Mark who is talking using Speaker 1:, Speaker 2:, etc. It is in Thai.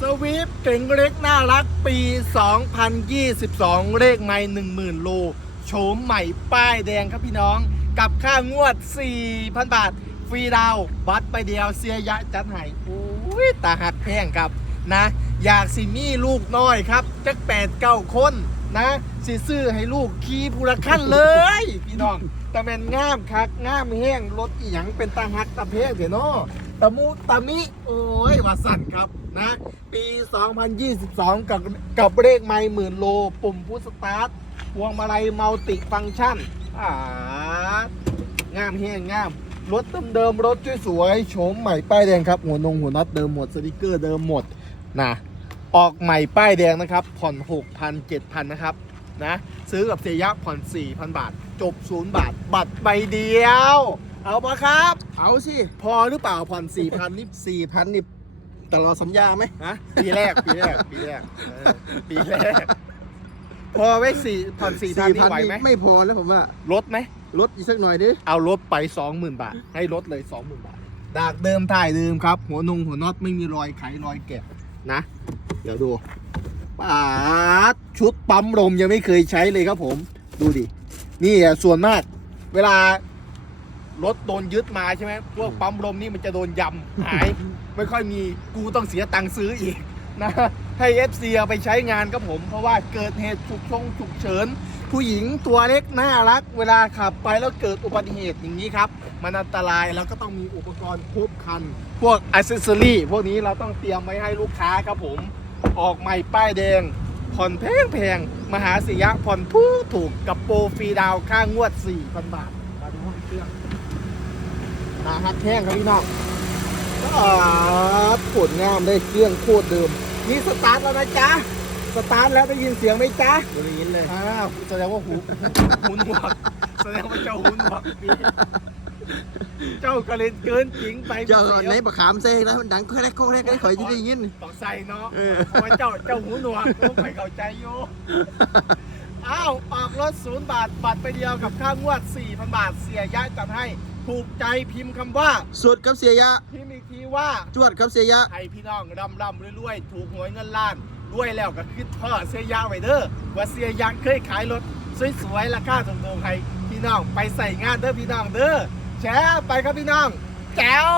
Speaker 1: สวีปเก่งเล็กน่ารักปี 2022 เลขไม่10,000 โล โฉมใหม่ป้ายแดงครับพี่น้อง กับค่างวด 4,000 บาท ฟรีดาวบัตรไปเดียวเสียยะจัดให้โอ้ยตาหักแพงครับนะ อยากสิมีลูกน้อยครับจักแปดเก้าคน นะสิซื้อให้ลูกขี่ผู้ละขั้นเลย พี่น้องแต่แมนง่ามคักง่ามแห้งรถอีหยังเป็นตาหักตาเพงเถอะเนาะตะมุตะมิ โอ้ยวาสั่นครับนะ ปี 2022 กับกับเลขไม่หมื่นโล ปุ่มพุทสตาร์ทพวงมาลัยมัลติฟังก์ชันอ่างามแห้งงามรถเดิมๆรถสวยๆโฉมใหม่ป้ายแดงครับ หัวนงหัวน็อตเดิมหมดสติกเกอร์เดิมหมดนะ ออกใหม่ป้ายแดงนะครับ ผ่อน 6,000 7,000 นะครับ นะ ซื้อกับเซยะผ่อน 4,000 บาท จบ 0 บาท บัตรใบเดียว เอามาครับ
Speaker 2: เอาสิ
Speaker 1: พอหรือเปล่าผ่อนสี่พันนี่
Speaker 2: สี่พันนี่ตลอดสัญญาไหม
Speaker 1: ฮะปีแรก ปีแรก ปีแรกเออปีแรก พอไว้สี่ผ่อนสี่พันนี่ไหวไหม
Speaker 2: ไม่พอแล้วผมว่า
Speaker 1: ลดไหม
Speaker 2: ลดอีกสักหน่อยดิ
Speaker 1: เอาลดไปสองหมื่นบาท ให้ลดเลยสองหมื่นบาท ดากเดิมถ่ายเดิมครับ หัวนงหัวน็อตไม่มีรอยไขรอยแกะนะ เดี๋ยวดูปาดชุดปั๊มลมยังไม่เคยใช้เลยครับผม ดูดิ นี่ส่วนมาก เวลารถโดนยึดมาใช่ไหมพวกปั๊มลมนี่มันจะโดนยำหาย ไม่ค่อยมีกูต้องเสียตังค์ซื้ออีกนะให้ FC เอาไปใช้งานครับผม เพราะว่าเกิดเหตุฉุกชงฉุกเฉิน ผู้หญิงตัวเล็กน่ารัก เวลาขับไปแล้วเกิดอุบัติเหตุอย่างนี้ครับ มันอันตรายแล้วก็ต้องมีอุปกรณ์ครบครัน พวกอ c เซสซอรี่พวกนี้เราต้องเตรียมไว้ให้ลูกค้าครับผม ออกใหม่ป้ายแดง ผ่อนแพงแพงๆมหาสิยะผ่อนผู้ถูกกับโปรฟรีดาวน์ค่างวด 4,000 บาทมาดูห้องเครื่องนาฮักแห้งครับพี่น้องอ่าผลงามได้เครื่องโคตรเดิม นี่สตาร์ทแล้วนะจ๊ะ สตาร์ทแล้วได้ยินเสียงไหมจ๊ะ
Speaker 2: บริยินเลย
Speaker 1: อ้าวแสดงว่าหูหูหนวกแสดงว่าเจ้าหูหนวกพี่ เจ้ากระเล่นเกินจริงไป
Speaker 2: เจ้า
Speaker 1: สีย
Speaker 2: ในประขามเซ่แล้วมันดังโคแรกโคแรกได้ข่อยจะได้ยิน
Speaker 1: ต้องใส่เนาะ
Speaker 2: เออ
Speaker 1: เพราะว่าเจ้าเจ้าหูหนวกผมไปเข้าใจอยู่อ้าวออกรถศูนย์บาทบัตรไปเดียวกับค่างวด 4,000 บาทเสียยะจัดให้ถูกใจพิมพ์คำว่า
Speaker 2: สุดกับเสียยะ
Speaker 1: พิมพ์อีกทีว่า
Speaker 2: จวดกับเสียยะ
Speaker 1: ให้พี่น้องร่ำร่ำรวยๆถูกหวยเงินล้านรวยแล้วก็คิดพ่อเสียยะไว้เด้อว่าเสียยะเคยขายรถสวยๆราคาถูกๆให้พี่น้องไปใส่งานเด้อพี่น้องเด้อ แชร์ไปครับพี่น้องแจ๋ว